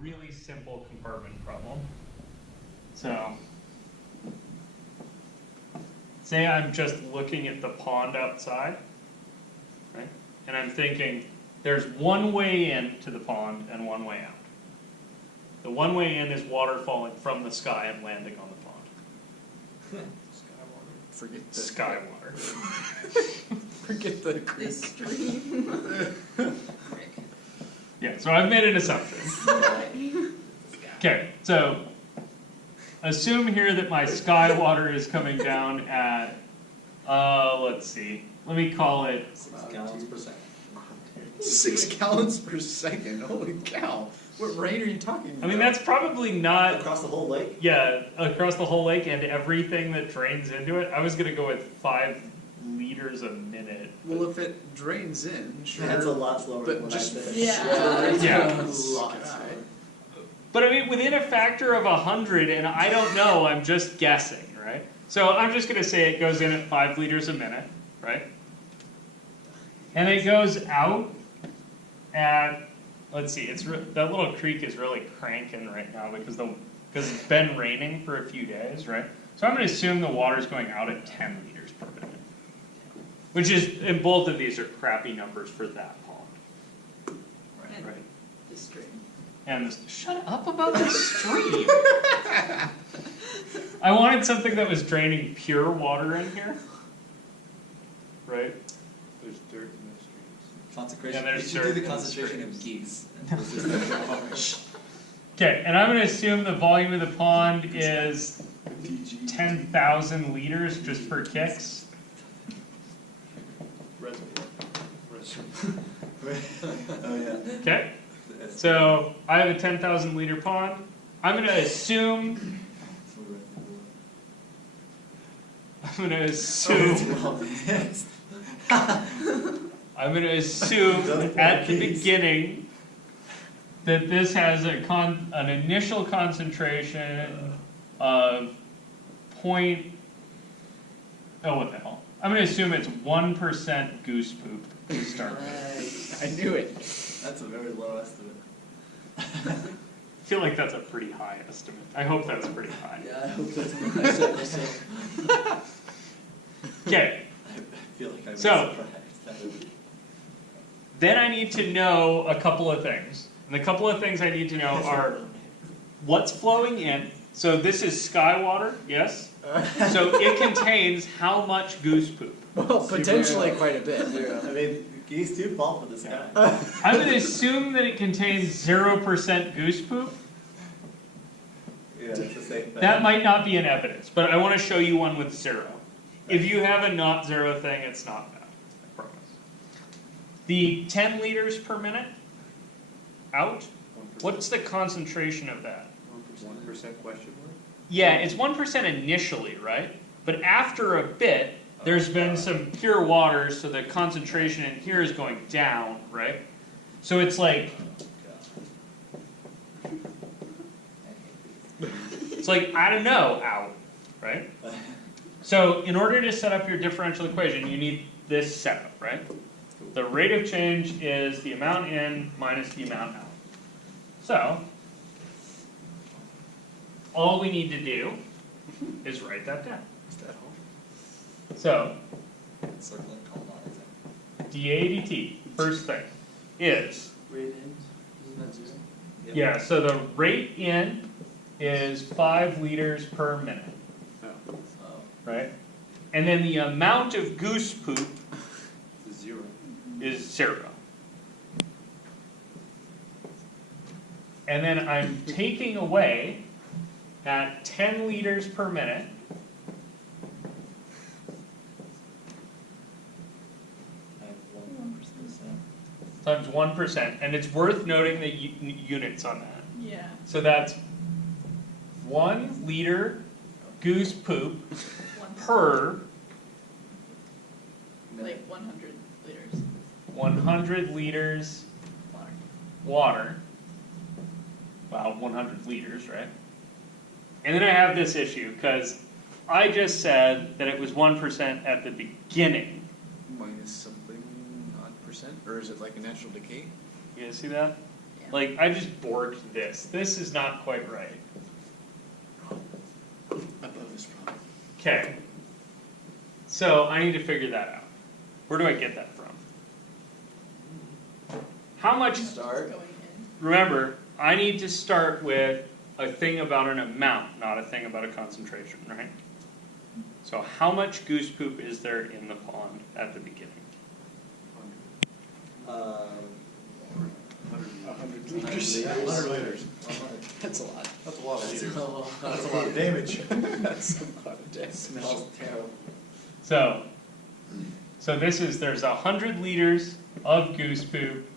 really simple compartment problem. So, say I'm just looking at the pond outside, right? And I'm thinking there's one way in to the pond and one way out. The one way in is water falling from the sky and landing on the pond. Forget the Sky water. Forget the creek. Stream. Yeah, so I've made an assumption. Okay, so assume here that my sky water is coming down at, let's see, let me call it 6 gallons per second. 6 gallons per second. Holy cow! What rain are you talking about? I mean, that's probably not, Across the whole lake? yeah, across the whole lake and everything that drains into it. I was going to go with 5 liters a minute. Well, if it drains in, sure. That's a lot slower But than what just I said. Yeah. Yeah. A A lot lot. slower. But I mean, within a factor of 100, and I don't know, I'm just guessing, right? So I'm just going to say it goes in at 5 liters a minute, right? And it goes out at, let's see, that little creek is really cranking right now because it's been raining for a few days, right? So I'm going to assume the water's going out at 10 liters per minute. Which is, and both of these are crappy numbers for that pond, And right? the stream. And shut up about the stream. I wanted something that was draining pure water in here, right? There's dirt in the streets. Concentration. Yeah, there's you should do the dirt in concentration of geese. Okay, and I'm going to assume the volume of the pond is 10,000 liters just for kicks. Oh yeah. Okay, so I have a 10,000 liter pond. I'm going to assume. I'm going to assume at the beginning that this has an initial concentration of what the hell? I'm going to assume it's 1% goose poop to start with. I knew it. That's a very low estimate. I feel like that's a pretty high estimate. I hope that's pretty high. Yeah, I hope that's what I said myself. Okay, I feel like I'm So- surprised. then I need to know a couple of things. And the couple of things I need to know are what's flowing in. So this is sky water, yes? So it contains how much goose poop? Well, potentially quite a bit. I mean, geese do fall for the sky. I'm going to assume that it contains 0% goose poop. Yeah, it's the same thing. That might not be an evidence, but I want to show you one with 0. If you have a not 0 thing, it's not bad, I promise. The 10 liters per minute out, what's the concentration of that? 1% question mark? Yeah, it's 1% initially, right? But after a bit, there's been some pure water, so the concentration in here is going down, right? So it's like, I don't know, out, right? So in order to set up your differential equation, you need this setup, right? The rate of change is the amount in minus the amount out. So, all we need to do is write that down. Is that all? So, Circling column on dA dt, first thing, is, Rate in, isn't that 0? Yep. yeah, so the rate in is 5 liters per minute, Oh, right? And then the amount of goose poop It's 0. is 0. And then I'm taking away at 10 liters per minute, I have 1%. times 1%, and it's worth noting the units on that. Yeah. So that's 1 liter goose poop One, per like 100 liters 100 liters water. water. Wow, 100 liters, right? And then I have this issue, because I just said that it was 1% at the beginning. Minus something odd percent? Or is it like a natural decay? You guys see that? Yeah. Like, I just borked this. This is not quite right. Above this problem. Okay. So I need to figure that out. Where do I get that from? How much, Start. Going in. remember, I need to start with a thing about an amount, not a thing about a concentration, right? So how much goose poop is there in the pond at the beginning? 100 liters. 100 liters. 100. That's a lot. That's a lot of That's liters. a lot. That's a lot of damage. That's a lot of damage. Smells terrible. So this is, there's 100 liters of goose poop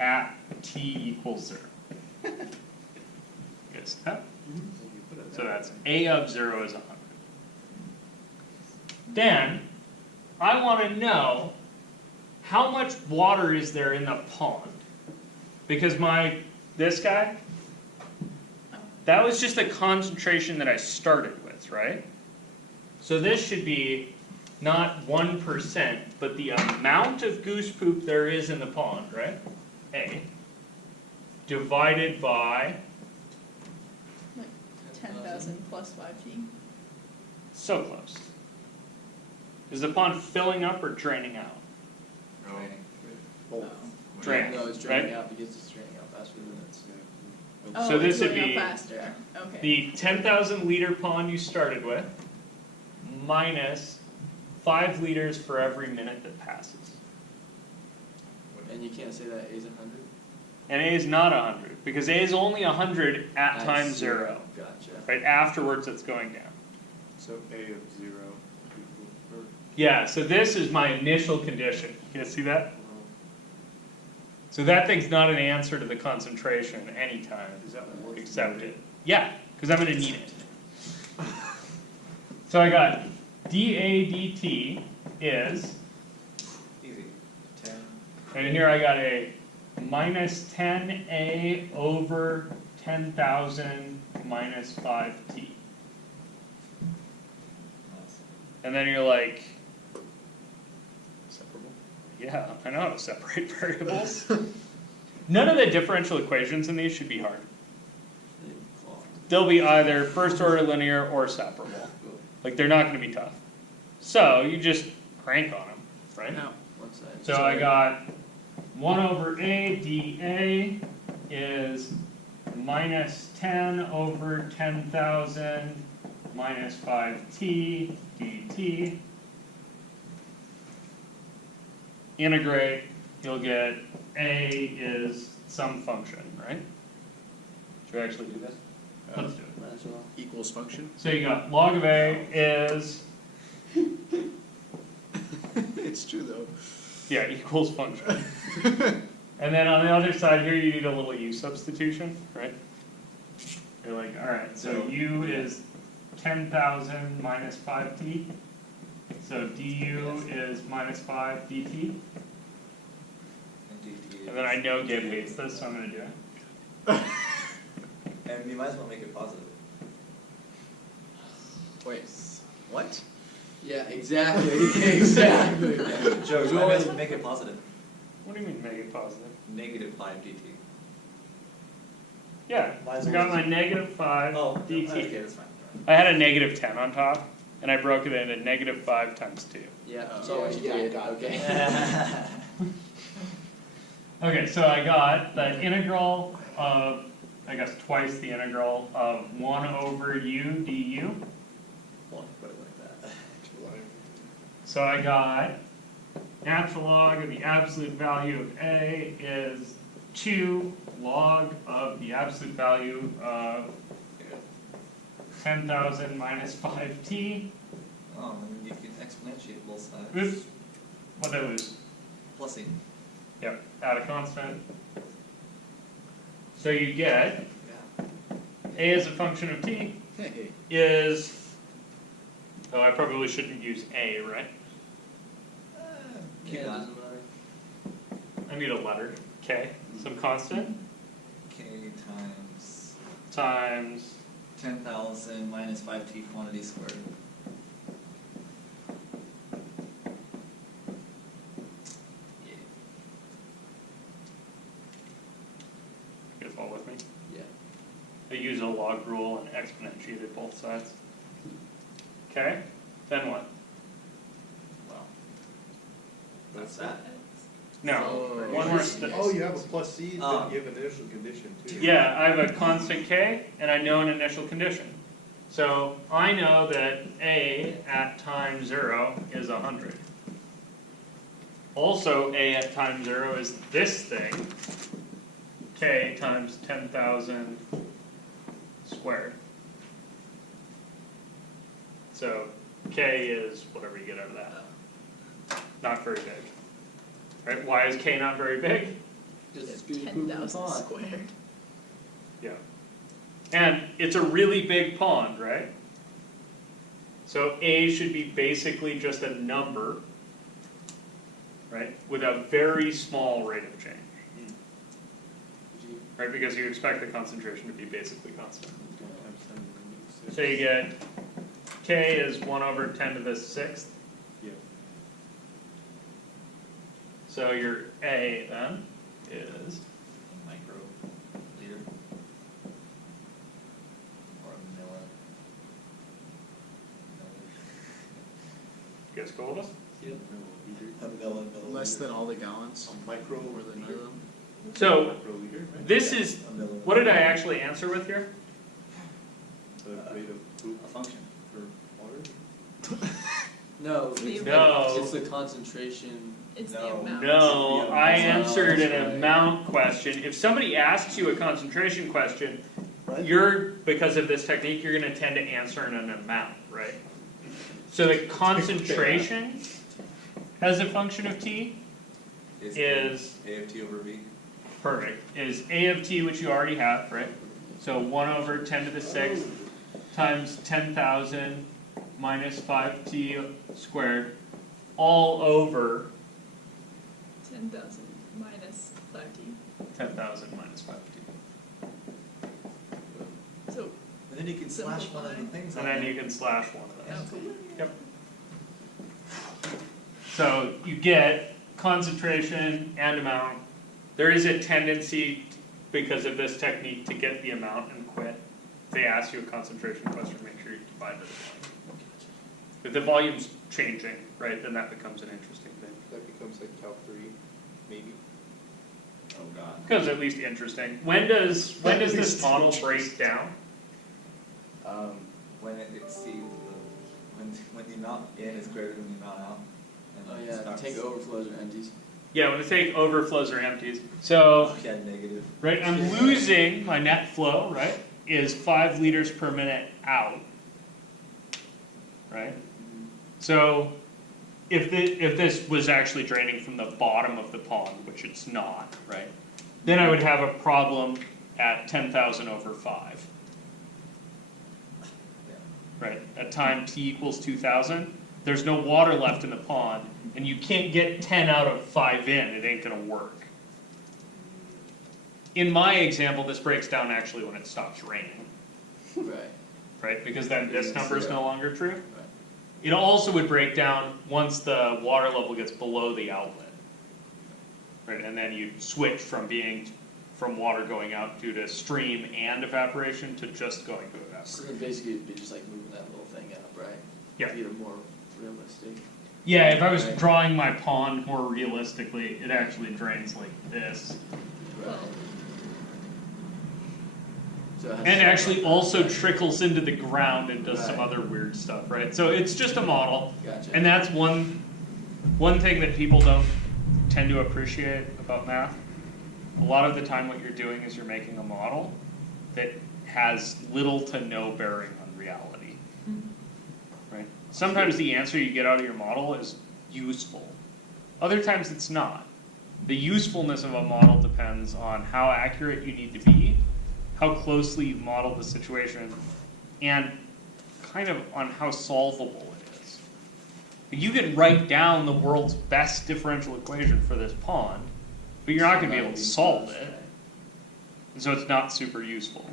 at t equals 0. Good stuff. So that's A of 0 is 100. Then, I want to know how much water is there in the pond? Because this guy, that was just the concentration that I started with, right? So this should be not 1%, but the amount of goose poop there is in the pond, right? A, divided by, Like 10,000 plus 5T. so close. Is the pond filling up or draining out? Training. Both. Drain, No, it's draining right? out because it's draining out faster than it's. Oh, So this it's would going be up faster. Okay. the 10,000 liter pond you started with, minus 5 liters for every minute that passes. And you can't say that A is 100? And A is not 100, because A is only 100 at time 0. Gotcha. Right, afterwards it's going down. So A of 0 equals, Yeah, so this is my initial condition. You guys see that? So that thing's not an answer to the concentration anytime, is that what? except it. Yeah, because I'm going to need it. So I got dA dt is, Easy. 10. and here I got a minus 10A over 10,000 minus 5t. Nice. And then you're like, separable? Yeah, I know how to separate variables. None of the differential equations in these should be hard. They'll be either first order linear or separable. Like, they're not going to be tough. So you just crank on them, right? Now, One side. So I got 1 over A dA is minus 10 over 10,000 minus 5t dt. Integrate, you'll get A is some function, right? Should we actually do this? Let's do it. Might as well. equals function. So you got log of A is, It's true though. yeah, equals function. And then on the other side here, you need a little u substitution, right? You're like, alright, so u is 10,000 minus 5t. So du is minus 5 dt. And DT. And then I know Gabe hates this, so I'm gonna do it. And you might as well make it positive. Wait, what? Yeah, exactly. Exactly. Joe, you might as well make it positive. What do you mean make it positive? Negative 5 DT. Yeah, Might as I well got my just- negative 5 Oh, dt. okay, that's fine. I had a negative 10 on top, and I broke it into negative 5 times 2. Yeah, Oh, so what you yeah, did. got it. Okay. Okay, so I got the integral of, I guess twice the integral of 1 over u du. Well, put it like that. So I got natural log of the absolute value of A is 2 log of the absolute value of 10,000 minus 5t. Oh, and you can exponentiate both sides. Oops, what did I lose? Plusing. Yep, add a constant. So you get Yeah. A as a function of t Hey, is, oh, I probably shouldn't use A, right? Yeah, doesn't matter. I need a letter, K, some constant, K times times, 10,000 minus 5t quantity squared. Yeah. I use a log rule and exponentiated both sides. Okay, then what? Well, that's that. No, Oh. one more step. Oh, you have a plus C, Oh. then you have an initial condition too. Yeah, I have a constant k, and I know an initial condition. So I know that a at time 0 is 100. Also, a at time 0 is this thing, k times 10,000 squared. So k is whatever you get out of that. Not very big. Right? Why is k not very big? Just as good as 10,000 squared. Yeah. And it's a really big pond, right? So A should be basically just a number, right, with a very small rate of change. Right, because you expect the concentration to be basically constant. So you get K is 1 over 10 to the 6th. Yeah. So your A then is, Microliter. Or a milli. you guys cool with us? Milliliter. Less than all the gallons, A micro more than none of them. So microliter, right? this is, A milliliter. what did I actually answer with here? The rate of poop A function. for water? No, No. it's the concentration. It's the No. amount. No, It's the I amount. answered an Right. amount question. If somebody asks you a concentration question, you're, because of this technique, you're gonna tend to answer in an amount, right? So the concentration as a function of T is, A of T over V. perfect, is A of T, which you already have, right? So 1 over 10 to the 6th times 10,000 minus 5T squared, all over 10,000 minus 5t. 10,000 minus 5T. So, And then you can slash one of the things And on then there. you can slash one of those. okay. Yep. So you get concentration and amount. There is a tendency, because of this technique, to get the amount and quit. If they ask you a concentration question, make sure you divide the volume. If the volume's changing, right, then that becomes an interesting thing. That becomes like Cal 3, maybe. Oh god. Becomes at least interesting. When does this model break down? When it exceeds when the amount in is greater than the amount out. And Oh it yeah, starts- take overflows or empties. Yeah, when the tank overflows or empties. So Yeah, negative. right? I'm losing my net flow, right? Is 5 liters per minute out, right? So if this was actually draining from the bottom of the pond, which it's not, right? Then I would have a problem at 10,000 over 5, right? At time t equals 2,000, there's no water left in the pond, and you can't get 10 out of 5 in, it ain't gonna work. In my example, this breaks down actually when it stops raining, Right. right? Because then this number is no longer true. Right. It also would break down once the water level gets below the outlet. Right, and then you switch from water going out due to stream and evaporation to just going to So evaporation. then basically it'd be just like moving that little thing up, right? Yeah. To get it more realistic. Yeah, if I was Right. drawing my pond more realistically, it actually drains like this. Right. So it has And to- actually also trickles into the ground and does some Right. other weird stuff, right? So it's just a model. Gotcha. And that's one thing that people don't tend to appreciate about math. A lot of the time what you're doing is you're making a model that has little to no bearing on reality. Right? Sometimes the answer you get out of your model is useful. Other times it's not. The usefulness of a model depends on how accurate you need to be, how closely you model the situation, and kind of on how solvable it is. You can write down the world's best differential equation for this pond, but you're not going to be able to solve it, and so it's not super useful.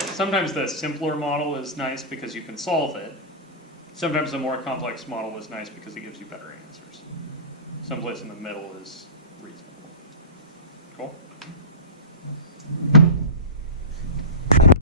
Sometimes the simpler model is nice because you can solve it. Sometimes the more complex model is nice because it gives you better answers. Someplace in the middle is reasonable. Cool?